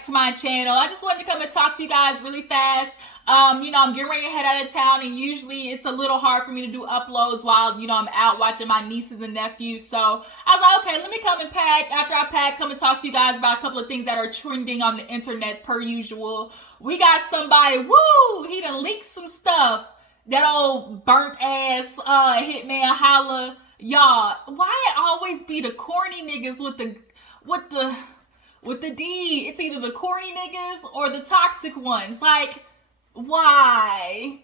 back to my channel. I just wanted to come and talk to you guys really fast. You know, I'm getting ready to head out of town, and usually it's a little hard for me to do uploads while, you know, I'm out watching my nieces and nephews. So I was like, okay, let me come and pack. After I pack, come and talk to you guys about a couple of things that are trending on the internet per usual. We got somebody, woo, he done leaked some stuff. That old burnt ass hitman holla. Y'all, why it always be the corny niggas with the D? It's either the corny niggas or the toxic ones. Like, why?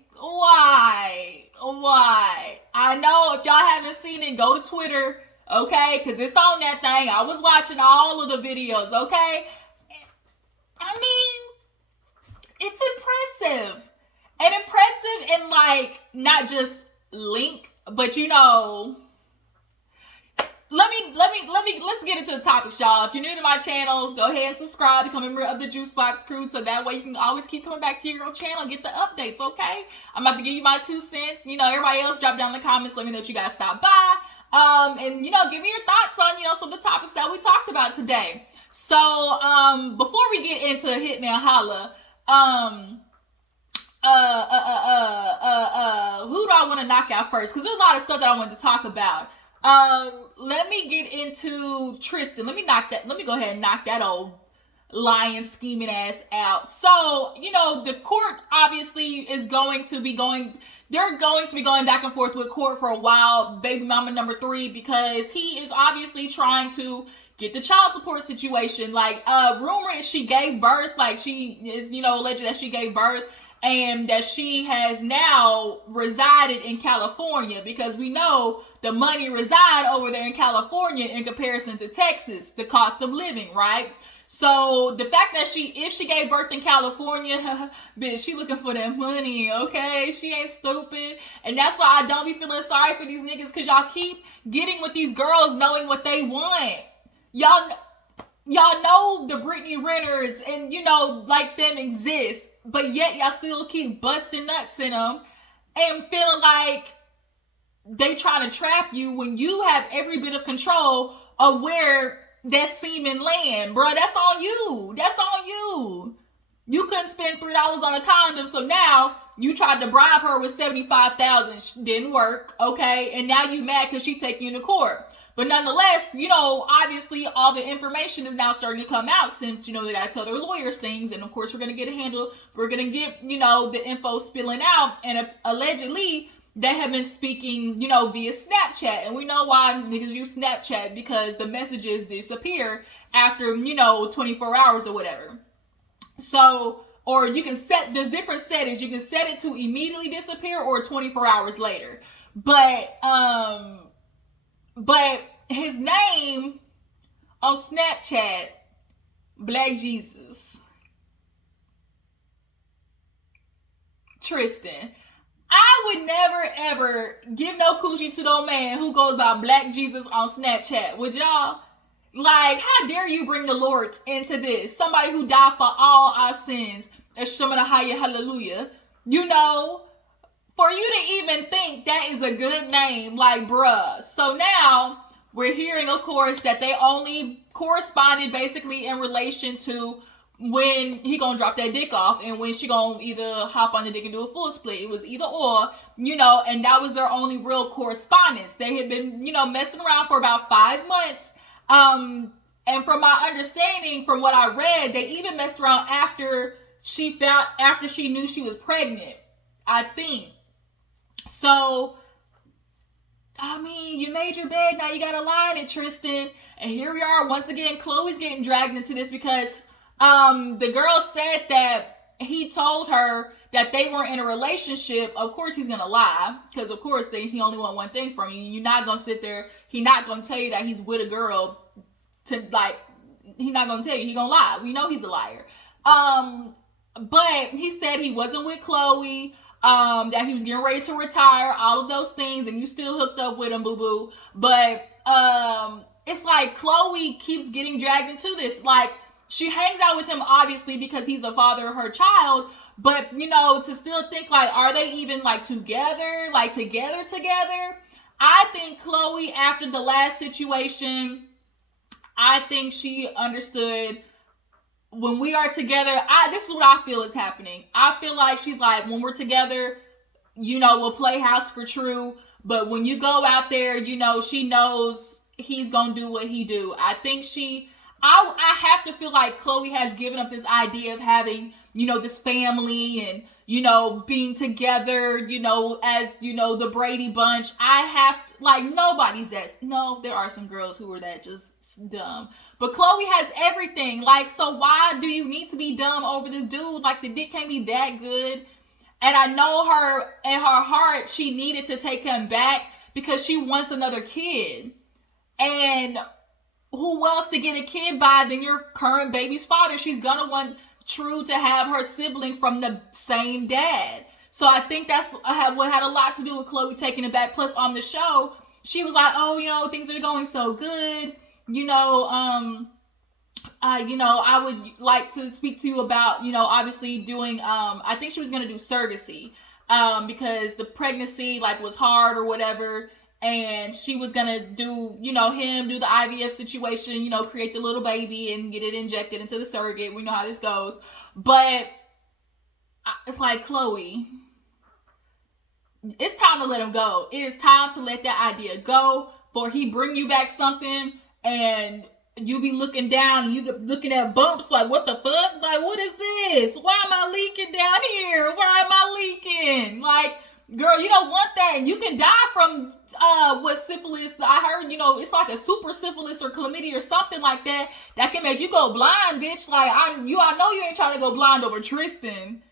I know if y'all haven't seen it, go to Twitter, okay? Because it's on that thing. I was watching all of the videos, okay? I mean, it's impressive. And impressive in, like, not just link, but, you know, let's get into the topics, y'all. If you're new to my channel, go ahead and subscribe, become a member of the Juice Box crew, so that way you can always keep coming back to your channel and get the updates, okay? I'm about to give you my 2 cents. You know, everybody else, drop down in the comments, let me know that you guys stopped by. And, you know, give me your thoughts on, you know, some of the topics that we talked about today. So, before we get into Hitman Holla, who do I want to knock out first? Because there's a lot of stuff that I wanted to talk about. Let me get into Tristan. Let me go ahead and knock that old lying, scheming ass out. So, you know, the court obviously is going to be going back and forth with court for a while, baby mama number 3, because he is obviously trying to get the child support situation. Like, rumor is she gave birth, like she is, you know, alleged that she gave birth, and that she has now resided in California, because we know the money reside over there in California in comparison to Texas, the cost of living, right? So the fact that if she gave birth in California, bitch, she looking for that money, okay? She ain't stupid. And that's why I don't be feeling sorry for these niggas, because y'all keep getting with these girls knowing what they want. Y'all know the Brittany Renters and, you know, like them exist, but yet y'all still keep busting nuts in them and feeling like they trying to trap you when you have every bit of control of where that semen land. Bro, that's on you. That's on you. You couldn't spend $3 on a condom, so now you tried to bribe her with $75,000. Didn't work, okay? And now you mad because she taking you to court. But nonetheless, you know, obviously all the information is now starting to come out, since, you know, they got to tell their lawyers things. And of course, we're going to get a handle. We're going to get, you know, the info spilling out. And allegedly, they have been speaking, you know, via Snapchat. And we know why niggas use Snapchat, because the messages disappear after, you know, 24 hours or whatever. So, or you can there's different settings. You can set it to immediately disappear or 24 hours later. But his name on Snapchat, BlackJesus00. Tristan. I would never ever give no coochie to no man who goes by BlackJesus00 on Snapchat. Would y'all? Like, how dare you bring the Lord into this? Somebody who died for all our sins. Hallelujah. You know, for you to even think that is a good name, like, bruh. So now we're hearing, of course, that they only corresponded basically in relation to when he gonna drop that dick off and when she gonna either hop on the dick and do a full split. It was either or, you know, and that was their only real correspondence. They had been, you know, messing around for about 5 months. And from my understanding, from what I read, they even messed around after she knew she was pregnant, I think. So, I mean, you made your bed, now you gotta lie in it, Tristan. And here we are, once again, Chloe's getting dragged into this because the girl said that he told her that they weren't in a relationship. Of course he's gonna lie, because of course he only want one thing from you. You're not gonna sit there, he's not gonna tell you that he's with a girl to, like, he's not gonna tell you, he's gonna lie. We know he's a liar. But he said he wasn't with Chloe, that he was getting ready to retire, all of those things, and you still hooked up with him, boo-boo. But it's like Chloe keeps getting dragged into this. Like, she hangs out with him obviously because he's the father of her child, but, you know, to still think, like, are they even, like, together? Like, together? I think Chloe, after the last situation, I think she understood when we are together, this is what I feel is happening. I feel like she's like, when we're together, you know, we'll play house for true. But when you go out there, you know, she knows he's going to do what he do. I think I have to feel like Chloe has given up this idea of having, you know, this family and, you know, being together, you know, as, you know, the Brady Bunch. I have to, like, nobody's that. No, there are some girls who are that just dumb. But Chloe has everything. Like, so why do you need to be dumb over this dude? Like, the dick can't be that good. And I know her, in her heart, she needed to take him back because she wants another kid. And who else to get a kid by than your current baby's father? She's gonna want True to have her sibling from the same dad. So I think that's what had a lot to do with Chloe taking it back. Plus, on the show, she was like, oh, you know, things are going so good. You know, I would like to speak to you about, you know, obviously doing, I think she was going to do surrogacy, because the pregnancy, like, was hard or whatever, and she was going to do, you know, do the IVF situation, you know, create the little baby and get it injected into the surrogate. We know how this goes. But it's like, Chloe, it's time to let him go. It is time to let that idea go, for he bring you back something and you be looking down and you get looking at bumps like, what the fuck? Like, what is this? Why am I leaking down here? Why am I leaking? Like, girl, you don't want that. And you can die from what syphilis. I heard, you know, it's like a super syphilis or chlamydia or something like that that can make you go blind, bitch. Like, I know you ain't trying to go blind over Tristan.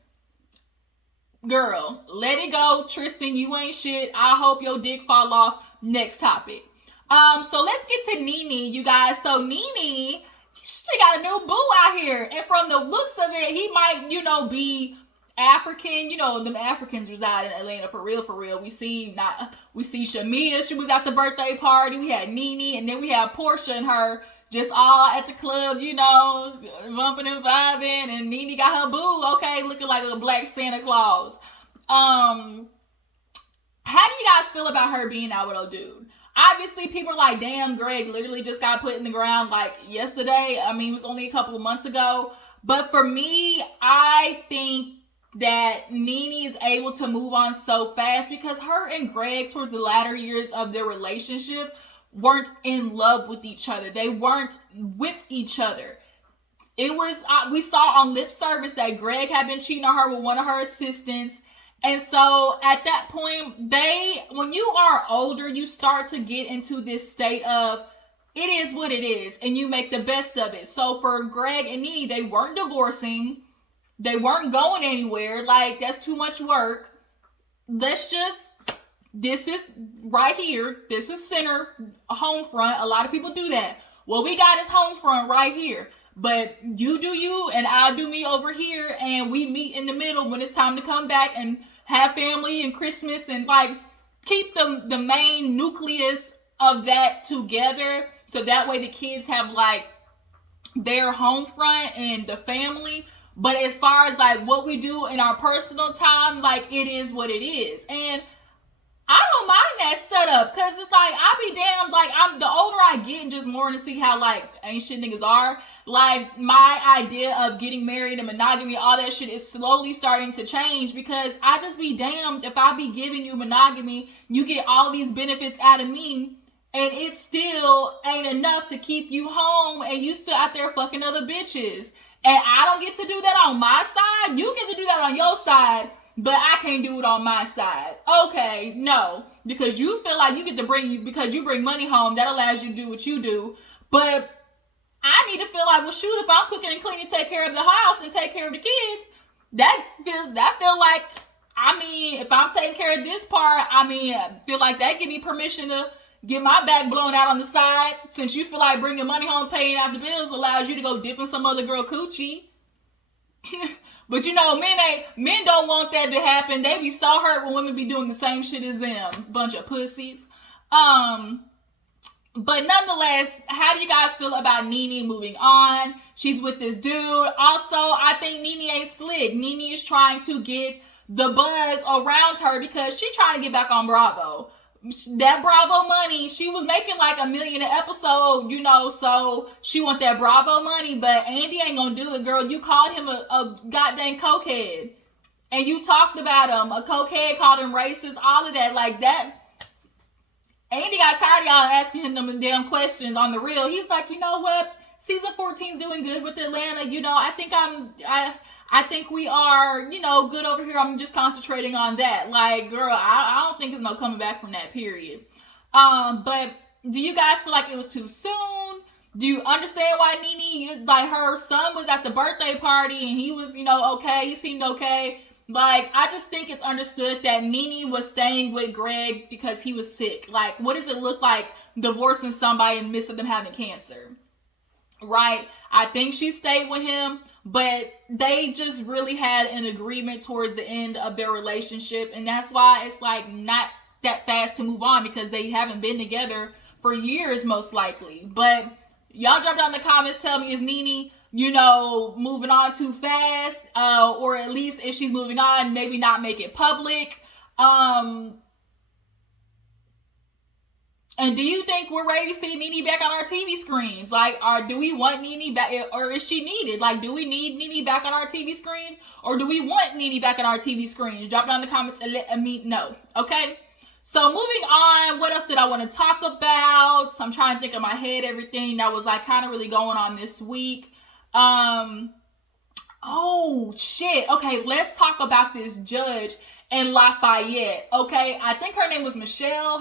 Girl, let it go. Tristan, you ain't shit. I hope your dick fall off. Next topic. So let's get to Nene, you guys. So Nene, she got a new boo out here. And from the looks of it, he might, you know, be African. You know, them Africans reside in Atlanta for real, for real. We see Shamia, she was at the birthday party. We had Nene, and then we had Portia and her just all at the club, you know, bumping and vibing. And Nene got her boo, okay, looking like a black Santa Claus. How do you guys feel about her being out with old dude? Obviously, people are like, damn, Greg literally just got put in the ground like yesterday. I mean, it was only a couple of months ago. But for me, I think that Nene is able to move on so fast because her and Greg, towards the latter years of their relationship, weren't in love with each other. They weren't with each other. It was, we saw on lip service that Greg had been cheating on her with one of her assistants. And so at that point, when you are older, you start to get into this state of, it is what it is, and you make the best of it. So for Greg and Nene, they weren't divorcing. They weren't going anywhere. Like, that's too much work. This is right here. This is center, home front. A lot of people do that. What we got is home front right here. But you do you, and I'll do me over here, and we meet in the middle when it's time to come back and have family and Christmas, and like keep the main nucleus of that together, so that way the kids have like their home front and the family. But as far as like what we do in our personal time, like, it is what it is. And I don't mind that setup, because it's like, I be damned, like, the older I get and just more to see how like ain't shit niggas are, like, my idea of getting married and monogamy, all that shit is slowly starting to change, because I just be damned if I be giving you monogamy, you get all these benefits out of me, and it still ain't enough to keep you home, and you still out there fucking other bitches. And I don't get to do that on my side. You get to do that on your side, but I can't do it on my side. Okay, no. Because you feel like you get to because you bring money home, that allows you to do what you do. But I need to feel like, well, shoot, if I'm cooking and cleaning, take care of the house and take care of the kids, that feel like, I mean, if I'm taking care of this part, I mean, I feel like that give me permission to get my back blown out on the side, since you feel like bringing money home, paying out the bills allows you to go dip in some other girl coochie. But you know, men don't want that to happen. They be so hurt when women be doing the same shit as them. Bunch of pussies. But nonetheless, how do you guys feel about Nene moving on? She's with this dude. Also, I think Nene ain't slick. Nene is trying to get the buzz around her because she's trying to get back on Bravo. that Bravo money, she was making like $1 million an episode, you know, so she want that Bravo money, but Andy ain't gonna do it, girl. You called him a goddamn cokehead. And you talked about him, a cokehead, called him racist, all of that, like that. Andy got tired of y'all asking him them damn questions on the real. He's like, you know what? Season 14's doing good with Atlanta. You know, I think we are, you know, good over here. I'm just concentrating on that. Like, girl, I don't think there's no coming back from that, period. But do you guys feel like it was too soon? Do you understand why Nene, like, her son was at the birthday party and he was, you know, okay. He seemed okay. Like, I just think it's understood that Nene was staying with Greg because he was sick. Like, what does it look like divorcing somebody in the midst of them having cancer? Right? I think she stayed with him, but they just really had an agreement towards the end of their relationship. And that's why it's like not that fast to move on, because they haven't been together for years, most likely. But y'all drop down in the comments, tell me, is Nene, you know, moving on too fast? Or at least if she's moving on, maybe not make it public. And do you think we're ready to see Nene back on our TV screens? Like, do we want Nene back, or is she needed? Like, do we need Nene back on our TV screens, or do we want Nene back on our TV screens? Drop down in the comments and let me know, okay? So moving on, what else did I want to talk about? So I'm trying to think in my head everything that was like kind of really going on this week. Oh shit. Okay, let's talk about this judge in Lafayette. Okay, I think her name was Michelle.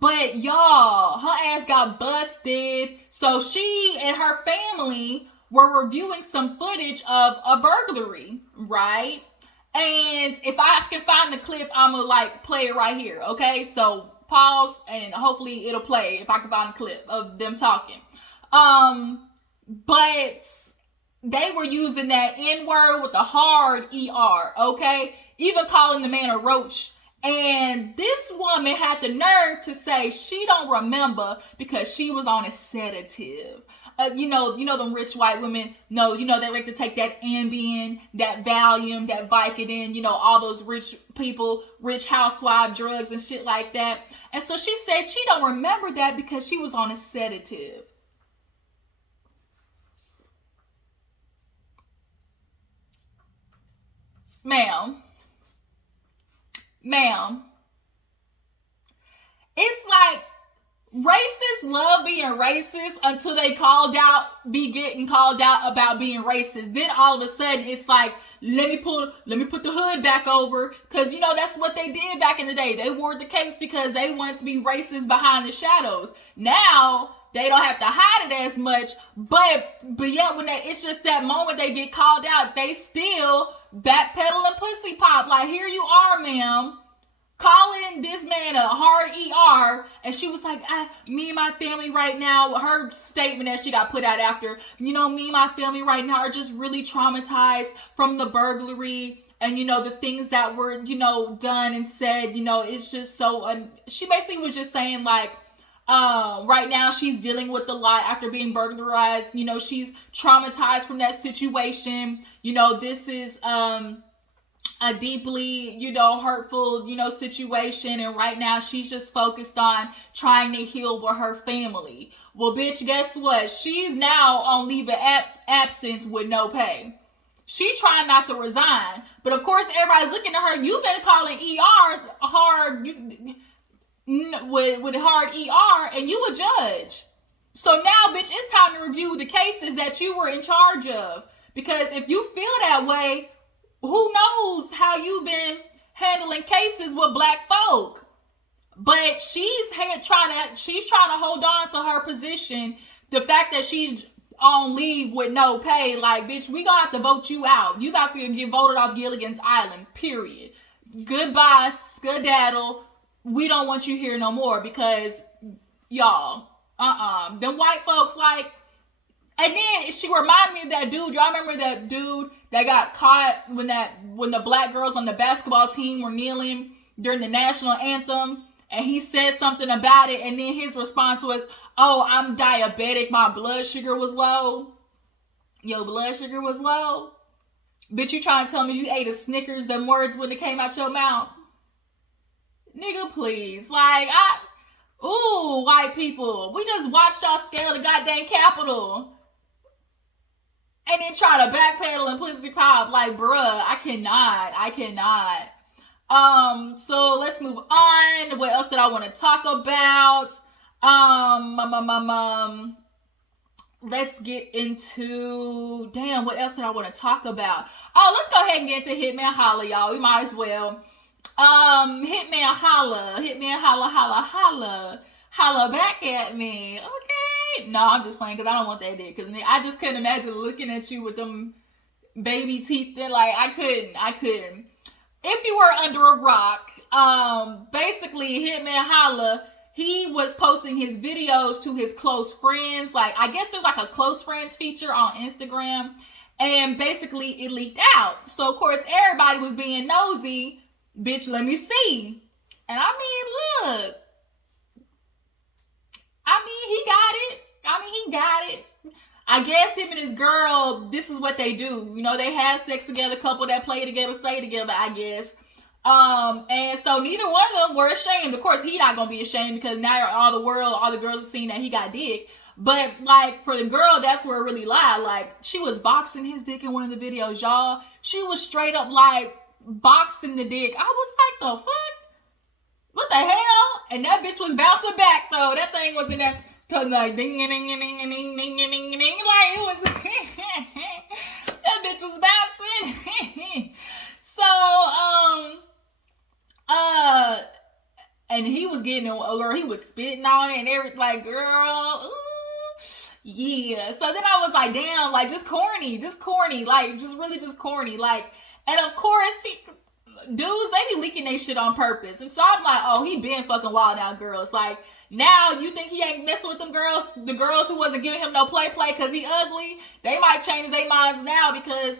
But y'all, her ass got busted. So she and her family were reviewing some footage of a burglary, right? And if I can find the clip, I'm gonna like play it right here, okay? So pause and hopefully it'll play if I can find a clip of them talking. But they were using that N-word with a hard ER, okay? Even calling the man a roach. And this woman had the nerve to say she don't remember because she was on a sedative. You know them rich white women, no, you know, they like to take that Ambien, that Valium, that Vicodin, you know, all those rich people, rich housewife drugs and shit like that. And so she said she don't remember that because she was on a sedative. Ma'am, it's like racists love being racist until they be getting called out about being racist. Then all of a sudden it's like, let me put the hood back over, because you know that's what they did back in the day. They wore the capes because they wanted to be racist behind the shadows. Now they don't have to hide it as much, but yet when it's just that moment they get called out, they still backpedal and pussy pop. Like, here you are, ma'am, calling this man a hard ER, and she was like, me and my family right now, her statement that she got put out after, you know, me and my family right now are just really traumatized from the burglary, and you know, the things that were, you know, done and said, you know, it's just so, she basically was just saying like, right now she's dealing with a lot after being burglarized. You know, she's traumatized from that situation. You know, this is a deeply, you know, hurtful, you know, situation. And right now she's just focused on trying to heal with her family. Well, bitch, guess what? She's now on leave of absence with no pay. She trying not to resign. But of course, everybody's looking at her. You've been calling ER hard, with a hard ER, and you a judge. So now, bitch, it's time to review the cases that you were in charge of. Because if you feel that way, who knows how you've been handling cases with black folk. But she's trying to hold on to her position. The fact that she's on leave with no pay, like, bitch, we gonna have to vote you out. You about to get voted off Gilligan's Island, period. Goodbye, skedaddle. We don't want you here no more, because y'all, them white folks, like, and then she reminded me of that dude. Y'all remember that dude that got caught when the black girls on the basketball team were kneeling during the national anthem, and he said something about it, and then his response was, oh, I'm diabetic, my blood sugar was low. Your blood sugar was low? Bitch, you trying to tell me you ate a Snickers, them words wouldn't have came out your mouth? Nigga, please. Like, ooh, white people. We just watched y'all scale the goddamn Capitol. And then try to backpedal and pussy pop. Like, bruh, I cannot. So let's move on. What else did I want to talk about? Let's get into, damn, what else did I want to talk about? Oh, let's go ahead and get into Hitman Holla, y'all. We might as well. Hitman Holla. Hitman Holla, holla, holla. Holla back at me. Okay. No, I'm just playing because I don't want that dick. Because I just couldn't imagine looking at you with them baby teeth. Then, like, I couldn't. If you were under a rock, basically, Hitman Holla, he was posting his videos to his close friends. Like, I guess there's like a close friends feature on Instagram. And basically, it leaked out. So, of course, everybody was being nosy. Bitch, let me see. And I mean, look. I mean, he got it. I guess him and his girl, this is what they do. You know, they have sex together, couple that play together, stay together, I guess. And so neither one of them were ashamed. Of course, he not gonna be ashamed because now all the girls are seeing that he got dick. But, like, for the girl, that's where it really lied. Like, she was boxing his dick in one of the videos, y'all. She was straight up, like, boxing the dick. I was like, the fuck? What the hell? And that bitch was bouncing back, though. That thing was in that, like, ding, ding, ding, ding, ding, ding, ding, ding, ding. Like, it was, that bitch was bouncing. So, and he was getting it, or he was spitting on it and everything, like, girl, ooh. Yeah. So then I was like, damn, like, just corny, like, just really just corny. Like, and of course, dudes, they be leaking their shit on purpose. And so I'm like, oh, he been fucking wild out, girls. Like, now you think he ain't messing with them girls? The girls who wasn't giving him no play because he ugly, they might change their minds now because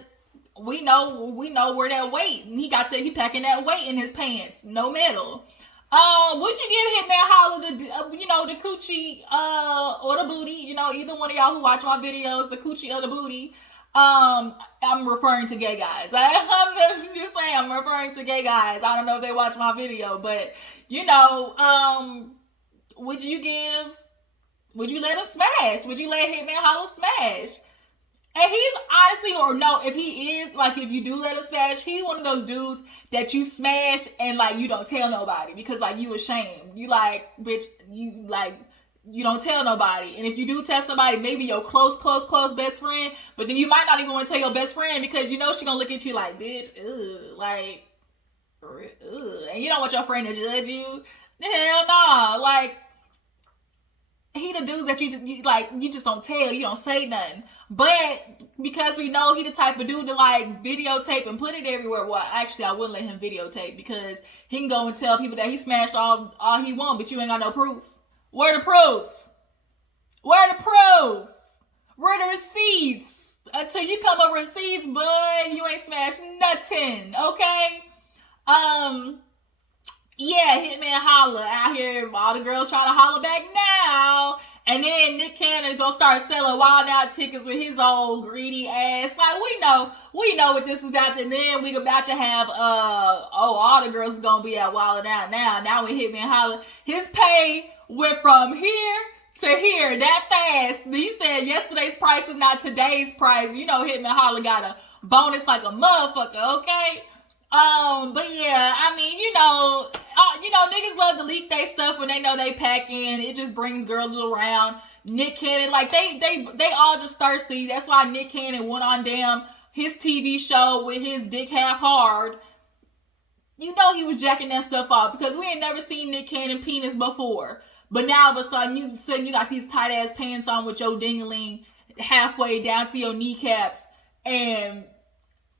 we know where that weight. He packing that weight in his pants, no middle. Would you give Hitman Holla the coochie, or the booty? You know, either one of y'all who watch my videos, the coochie or the booty. I'm referring to gay guys. I'm just saying, I'm referring to gay guys. I don't know if they watch my video, but, you know, would you let him smash? Would you let Hitman Holla smash? And he's honestly, or no, if he is, like, if you do let him smash, he's one of those dudes that you smash and, like, you don't tell nobody because, like, you ashamed. You, like, bitch, you don't tell nobody. And if you do tell somebody, maybe your close best friend, but then you might not even want to tell your best friend because you know she gonna look at you like, bitch, ugh, like, ugh. And you don't want your friend to judge you. Hell no. Like, he the dudes that you just don't tell, you don't say nothing. But because we know he the type of dude to, like, videotape and put it everywhere. Well, actually, I wouldn't let him videotape because he can go and tell people that he smashed all he want, but you ain't got no proof. Where the proof? Where the receipts? Until you come up with receipts, bud, you ain't smashed nothing, okay? Yeah, Hitman Holla out here. All the girls trying to holla back now. And then Nick Cannon gonna start selling Wild Out tickets with his old greedy ass. Like, we know what this is about. And then we about to have, all the girls is gonna be at Wild Out now. Now we Hitman Holla. His pay went from here to here that fast. He said yesterday's price is not today's price. You know, Hitman Holla got a bonus like a motherfucker, okay? But yeah, I mean, niggas love to leak their stuff when they know they pack in. It just brings girls around. Nick Cannon, like, they all just thirsty. That's why Nick Cannon went on his TV show with his dick half hard. You know he was jacking that stuff off because we ain't never seen Nick Cannon penis before. But now all of a sudden you got these tight ass pants on with your dingling halfway down to your kneecaps and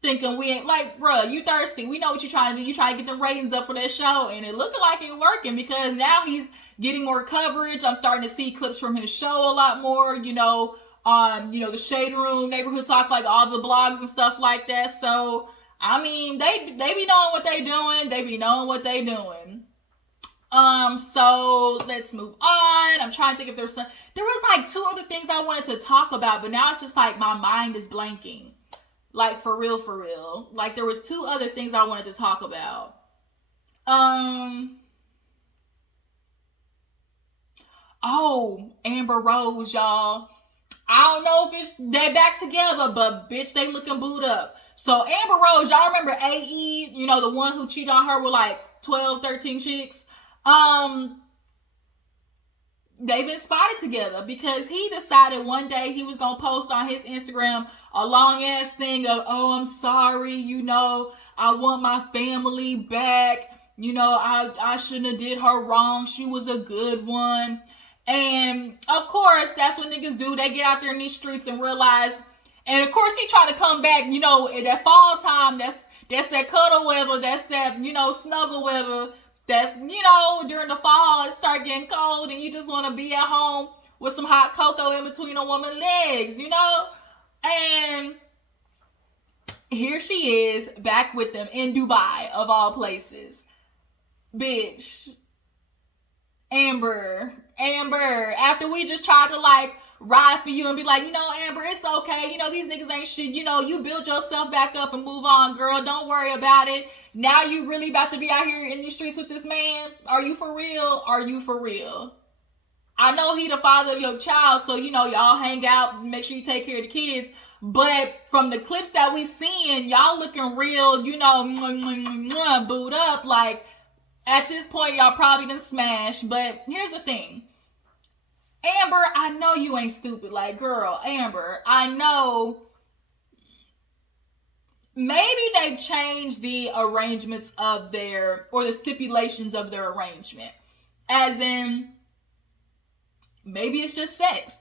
thinking we ain't, like, bruh, you thirsty. We know what you're trying to do. You trying to get them ratings up for that show, and it looking like it working because now he's getting more coverage. I'm starting to see clips from his show a lot more, the Shade Room, Neighborhood Talk, like all the blogs and stuff like that. So, I mean, they be knowing what they doing. They be knowing what they doing. So let's move on. I'm trying to think if there was like two other things I wanted to talk about, but now it's just like my mind is blanking. Like, for real. Like, there was two other things I wanted to talk about. Oh, Amber Rose, y'all. I don't know if they back together, but bitch, they looking booed up. So Amber Rose, y'all remember AE, you know, the one who cheated on her with like 12, 13 chicks? They've been spotted together because he decided one day he was going to post on his Instagram a long ass thing of, oh, I'm sorry, you know, I want my family back. You know, I shouldn't have did her wrong. She was a good one. And of course, that's what niggas do. They get out there in these streets and realize, and of course he tried to come back, you know, at that fall time, that's that cuddle weather, that's that, you know, snuggle weather. That's, you know, during the fall, it start getting cold and you just want to be at home with some hot cocoa in between a woman's legs, you know? And here she is back with them in Dubai, of all places. Bitch. Amber, after we just tried to like ride for you and be like, you know, Amber, it's okay. You know, these niggas ain't shit. You know, you build yourself back up and move on, girl. Don't worry about it. Now you really about to be out here in these streets with this man? Are you for real? Are you for real? I know he the father of your child, so, you know, y'all hang out, make sure you take care of the kids. But from the clips that we seeing, y'all looking real, you know, booed up. Like, at this point, y'all probably done smashed. But here's the thing. Amber, I know you ain't stupid. Like, girl, Amber, I know maybe they've changed the arrangements of or the stipulations of their arrangement. As in, maybe it's just sex.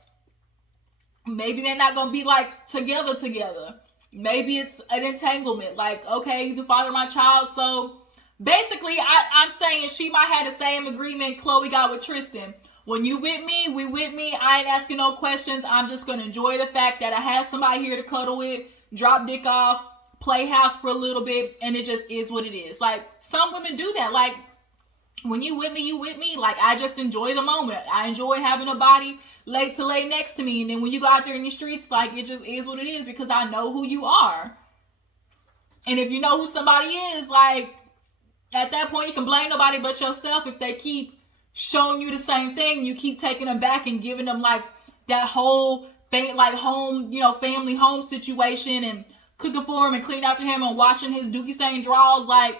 Maybe they're not going to be like together. Maybe it's an entanglement. Like, okay, you the father of my child. So basically, I'm saying she might have the same agreement Chloe got with Tristan. When you with me, we with me. I ain't asking no questions. I'm just going to enjoy the fact that I have somebody here to cuddle with, drop dick off, play house for a little bit, and it just is what it is. Like, some women do that. Like, when you with me, you with me. Like, I just enjoy the moment. I enjoy having a body to lay next to me. And then when you go out there in the streets, like, it just is what it is because I know who you are. And if you know who somebody is, like, at that point, you can blame nobody but yourself if they keep showing you the same thing. You keep taking them back and giving them, like, that whole thing, like, home, you know, family home situation and cooking for him and cleaning after him and washing his dookie stained drawers. Like,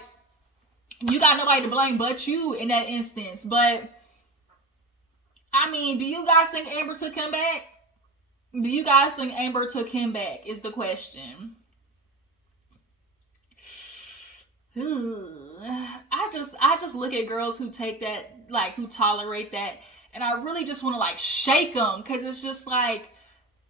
you got nobody to blame but you in that instance. But, I mean, do you guys think Amber took him back? Do you guys think Amber took him back is the question. I just look at girls who take that, like, who tolerate that, and I really just want to, like, shake them, because it's just like,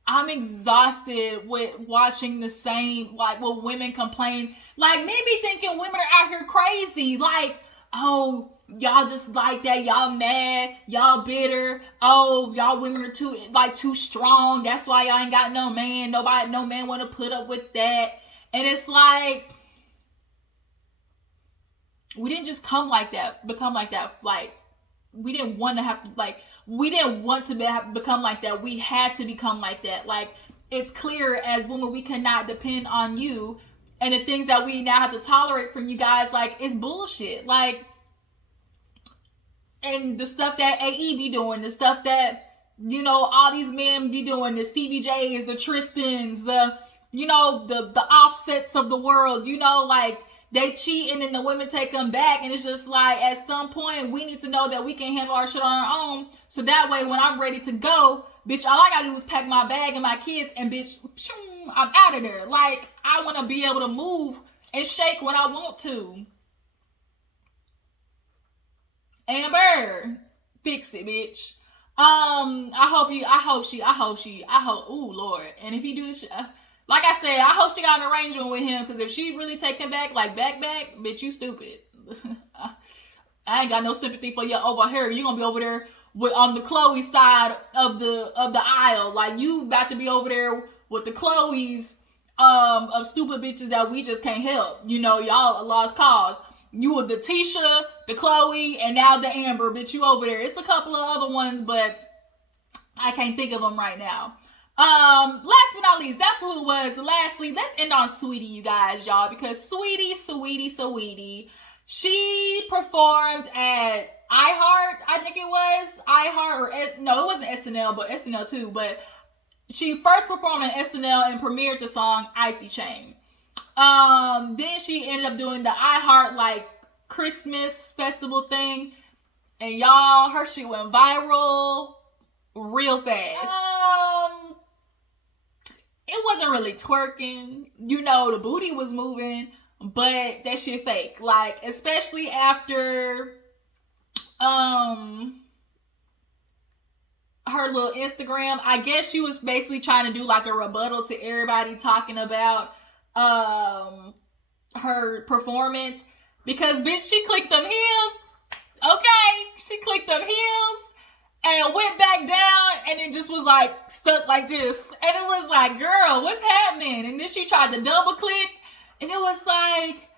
I'm exhausted with watching the same, like, when women complain, like, maybe thinking women are out here crazy, like, oh, y'all just like that, y'all mad, y'all bitter, oh, y'all women are too strong, that's why y'all ain't got no man, no man want to put up with that. And it's like, we didn't just become like that, like, we didn't want to have to, like, we didn't want to become like that. We had to become like that. Like, it's clear as women, we cannot depend on you. And the things that we now have to tolerate from you guys, like, it's bullshit. Like, and the stuff that AE be doing, the stuff that, you know, all these men be doing, the Stevie J's, the Tristans, the, you know, the Offsets of the world, you know, like, they cheat and then the women take them back. And it's just like, at some point, we need to know that we can handle our shit on our own. So that way, when I'm ready to go, bitch, all I gotta do is pack my bag and my kids and bitch, I'm out of there. Like, I want to be able to move and shake when I want to. Amber, fix it, bitch. I hope, ooh, Lord. And if he do this, like I said, I hope she got an arrangement with him, because if she really take him back, like, back, bitch, you stupid. I ain't got no sympathy for you over here. You gonna be over there on the Chloe side of the aisle. Like, you about to be over there with the Chloes of stupid bitches that we just can't help. You know, y'all a lost cause. You were the Tisha, the Chloe, and now the Amber, bitch, you over there. It's a couple of other ones, but I can't think of them right now. Last but not least, that's who it was. Lastly, let's end on Saweetie, you guys, y'all, because Saweetie, she performed at, I iHeart, I think it was iHeart, or no, it wasn't SNL, but SNL too. But she first performed on SNL and premiered the song Icy Chain. Then she ended up doing the iHeart like Christmas festival thing, and y'all, her shit went viral real fast. It wasn't really twerking, you know, the booty was moving, but that shit fake. Like, especially after her little Instagram. I guess she was basically trying to do like a rebuttal to everybody talking about her performance, because bitch, she clicked them heels. Okay, she clicked them heels and went back down, and it just was like stuck like this, and it was like, girl, what's happening? And then she tried to double click, and it was like,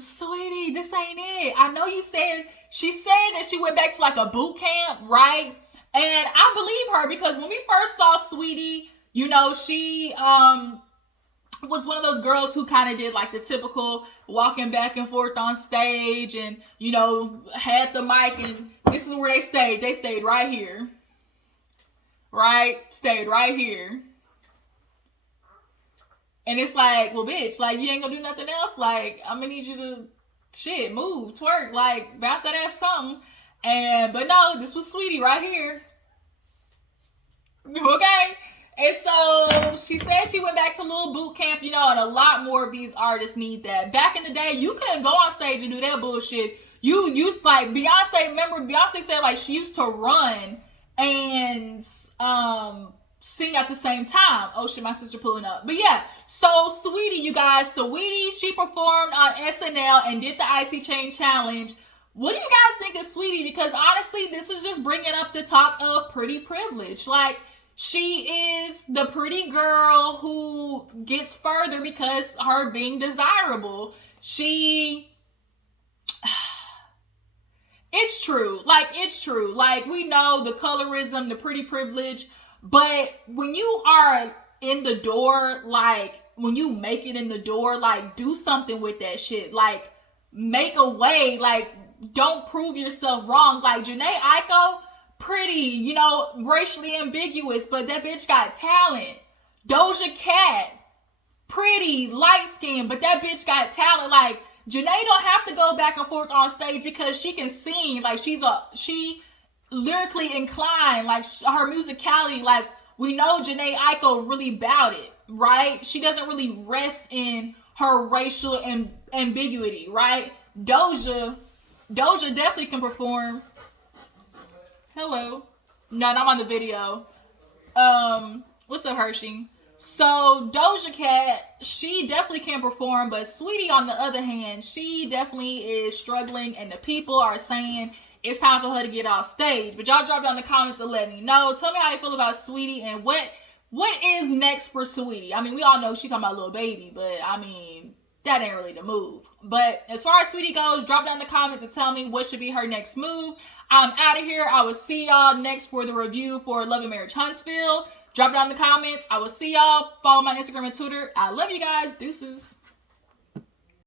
sweetie, this ain't it. I know you said, she said that she went back to like a boot camp, right? And I believe her, because when we first saw Saweetie, you know, she was one of those girls who kind of did like the typical walking back and forth on stage, and, you know, had the mic, and this is where they stayed. They stayed right here. Right? Stayed right here. And it's like, well, bitch, like, you ain't gonna do nothing else? Like, I'm gonna need you to, shit, move, twerk, like, bounce that ass something. And, but no, this was Saweetie right here. Okay? And so she said she went back to little boot camp, you know, and a lot more of these artists need that. Back in the day, you couldn't go on stage and do that bullshit. You used, like, Beyonce, remember, Beyonce said, like, she used to run and sing at the same time. Oh shit, my sister pulling up. But yeah, so Saweetie, you guys, Saweetie, she performed on SNL and did the Icy Chain Challenge. What do you guys think of Saweetie? Because honestly, this is just bringing up the talk of pretty privilege. Like, she is the pretty girl who gets further because her being desirable. It's true. Like, it's true. Like, we know the colorism, the pretty privilege, but when you are in the door, like, when you make it in the door, like, do something with that shit. Like, make a way. Like, don't prove yourself wrong. Like, Jhené Aiko, pretty, you know, racially ambiguous, but that bitch got talent. Doja Cat, pretty, light skinned, but that bitch got talent. Like, Jhené don't have to go back and forth on stage because she can sing. Like, she lyrically inclined. Like, her musicality, like, we know Jhené Aiko really about it, right? She doesn't really rest in her racial ambiguity, right? Doja definitely can perform. Hello. No, I'm on the video. What's up, Hershey? So, Doja Cat, she definitely can perform, but Saweetie, on the other hand, she definitely is struggling, and the people are saying it's time for her to get off stage. But y'all drop down in the comments and let me know. Tell me how you feel about Saweetie, and what is next for Saweetie. I mean, we all know she talking about Lil Baby, but I mean, that ain't really the move. But as far as Saweetie goes, drop down in the comments and tell me what should be her next move. I'm out of here. I will see y'all next for the review for Love and Marriage Huntsville. Drop down in the comments. I will see y'all. Follow my Instagram and Twitter. I love you guys. Deuces.